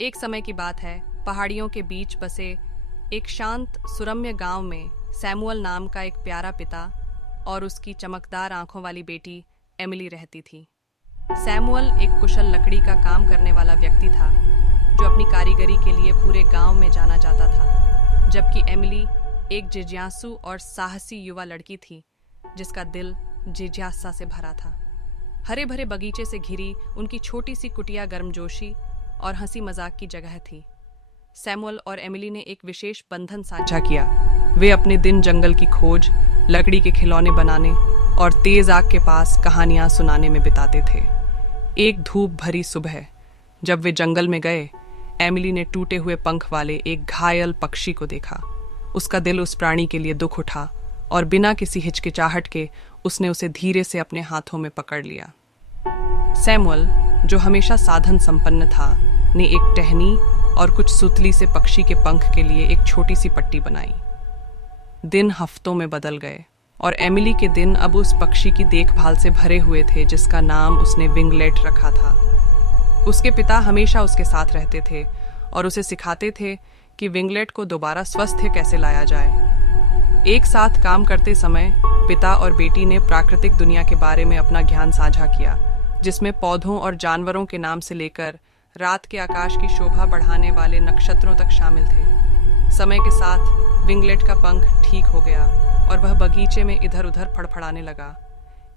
एक समय की बात है, पहाड़ियों के बीच बसे एक शांत सुरम्य गांव में सैमुअल नाम का एक प्यारा पिता और उसकी चमकदार आंखों वाली बेटी एमिली रहती थी। सैमुअल एक कुशल लकड़ी का काम करने वाला व्यक्ति था जो अपनी कारीगरी के लिए पूरे गांव में जाना जाता था, जबकि एमिली एक जिज्ञासु और साहसी युवा लड़की थी जिसका दिल जिज्ञासा से भरा था। हरे भरे बगीचे से घिरी उनकी छोटी सी कुटिया गर्मजोशी और हंसी मजाक की जगह थी। सैमुअल और एमिली ने एक विशेष बंधन साझा किया। वे अपने दिन जंगल की खोज, लकड़ी के खिलौने बनाने और तेज आग के पास कहानियां सुनाने में बिताते थे। एक धूप भरी सुबह जब वे जंगल में गए, एमिली ने टूटे हुए पंख वाले एक घायल पक्षी को देखा। उसका दिल उस प्राणी के लिए दुख उठा और बिना किसी हिचकिचाहट के उसने उसे धीरे से अपने हाथों में पकड़ लिया। सैमुअल, जो हमेशा साधन संपन्न था, ने एक टहनी और कुछ सुतली से पक्षी के पंख के लिए एक छोटी सी पट्टी बनाई। दिन हफ्तों में बदल गए और एमिली के दिन अब उस पक्षी की देखभाल से भरे हुए थे जिसका नाम उसने विंगलेट रखा था। उसके पिता हमेशा उसके साथ रहते थे और उसे सिखाते थे कि विंगलेट को दोबारा स्वस्थ कैसे लाया जाए। एक साथ काम करते समय पिता और बेटी ने प्राकृतिक दुनिया के बारे में अपना ज्ञान साझा किया, जिसमें पौधों और जानवरों के नाम से लेकर रात के आकाश की शोभा बढ़ाने वाले नक्षत्रों तक शामिल थे। समय के साथ विंगलेट का पंख ठीक हो गया और वह बगीचे में इधर उधर फड़फड़ाने लगा।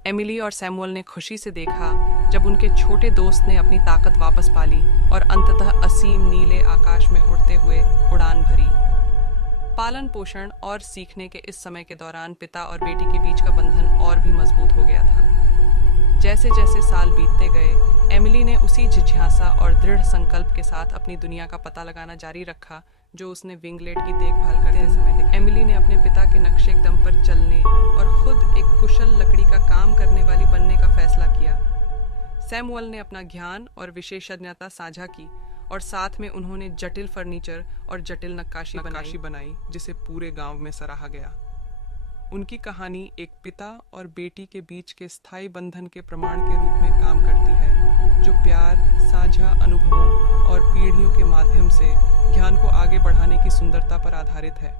एमिली और सैमुअल ने खुशी से देखा जब उनके छोटे दोस्त ने अपनी ताकत वापस पा ली और अंततः असीम नीले आकाश में उड़ते हुए उड़ान भरी। पालन पोषण और सीखने के इस समय के दौरान पिता और बेटी के बीच का बंधन और भी मजबूत हो गया था। जैसे जैसे साल बीतते गए, एमिली ने उसी जिज्ञासा और दृढ़ संकल्प के साथ अपनी दुनिया का पता लगाना जारी रखा जो उसने विंगलेट की देखभाल करते समय देखा। एमिली ने अपने पिता के नक्शे कदम पर चलने और खुद एक कुशल लकड़ी का काम करने वाली बनने का फैसला किया। सैमुअल ने अपना ज्ञान और विशेषज्ञता साझा की और साथ में उन्होंने जटिल फर्नीचर और जटिल नक्काशी बनाई जिसे पूरे गांव में सराहा गया। उनकी कहानी एक पिता और बेटी के बीच के स्थायी बंधन के प्रमाण के रूप में काम करती है, जो प्यार, साझा अनुभवों और पीढ़ियों के माध्यम से ज्ञान को आगे बढ़ाने की सुंदरता पर आधारित है।